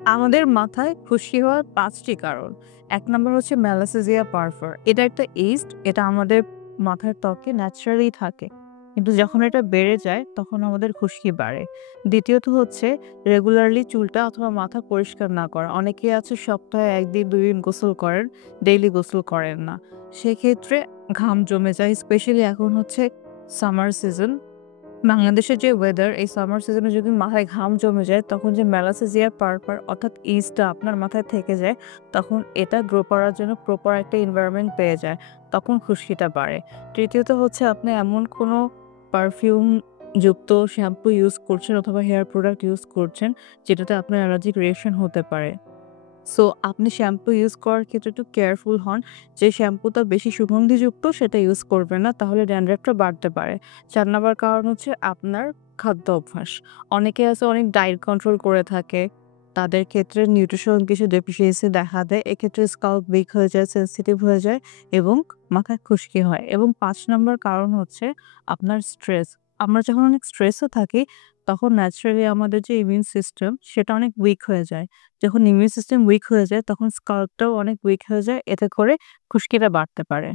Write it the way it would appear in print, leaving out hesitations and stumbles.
আমাদের মাথায় খুশকি হওয়ার ৫ টি কারণ। ১ নাম্বার হচ্ছে মেলাসেসিয়া পারফর। এটা একটা ইস্ট, এটা আমাদের মাথার ত্বকে ন্যাচারালি থাকে। কিন্তু যখন এটা বেড়ে যায় তখন আমাদের খুশকি বাড়ে। দ্বিতীয়ত হচ্ছে রেগুলারলি চুলটা অথবা মাথা পরিষ্কার না করা। অনেকেই আছে সপ্তাহে ১ দিন ২ দিন গোসল করেন, ডেইলি গোসল করেন না। সেক্ষেত্রে ঘাম জমে যায়। স্পেশালি এখন হচ্ছে সামার সিজন। বাংলাদেশের যে ওয়েদার, এই সামার সিজনে যদি মাথায় ঘাম জমে যায় তখন যে মেলাসেসিয়া পারপার অর্থাৎ ইস্টটা আপনার মাথায় থেকে যায়, তখন এটা গ্রো করার জন্য প্রপার একটা এনভায়রনমেন্ট পেয়ে যায়। তখন খুশকিটা বাড়ে। তৃতীয়ত হচ্ছে আপনি এমন কোনো পারফিউম যুক্ত শ্যাম্পু ইউজ করছেন অথবা হেয়ার প্রোডাক্ট ইউজ করছেন যেটাতে আপনার অ্যালার্জিক রিঅ্যাকশন হতে পারে। সো আপনি শ্যাম্পু ইউজ করার ক্ষেত্রে একটু কেয়ারফুল হন। যে শ্যাম্পুটা বেশি সুগন্ধিযুক্ত সেটা ইউজ করবেন না। তাহলে ড্যান্ড্রাফটা বাড়তে পারে। ৪ নাম্বার কারণ হচ্ছে আপনার খাদ্য অভ্যাস। অনেকে আছে অনেক ডায়েট কন্ট্রোল করে থাকে। তাদের ক্ষেত্রে নিউট্রিশন কিছু ডেফিসিয়েন্সি দেখা দেয়। এক্ষেত্রে স্কাল্প উইক হয়ে যায়, সেনসিটিভ হয়ে যায় এবং মাথায় খুশকি হয়। এবং ৫ নাম্বার কারণ হচ্ছে আপনার স্ট্রেস। আমরা যখন অনেক স্ট্রেসে থাকি তখন ন্যাচারালি আমাদের যে ইমিউন সিস্টেম সেটা অনেক উইক হয়ে যায়। যখন ইমিউন সিস্টেম উইক হয়ে যায় তখন স্কাল্পটাও অনেক উইক হয়ে যায়। এতে করে খুশকিটা বাড়তে পারে।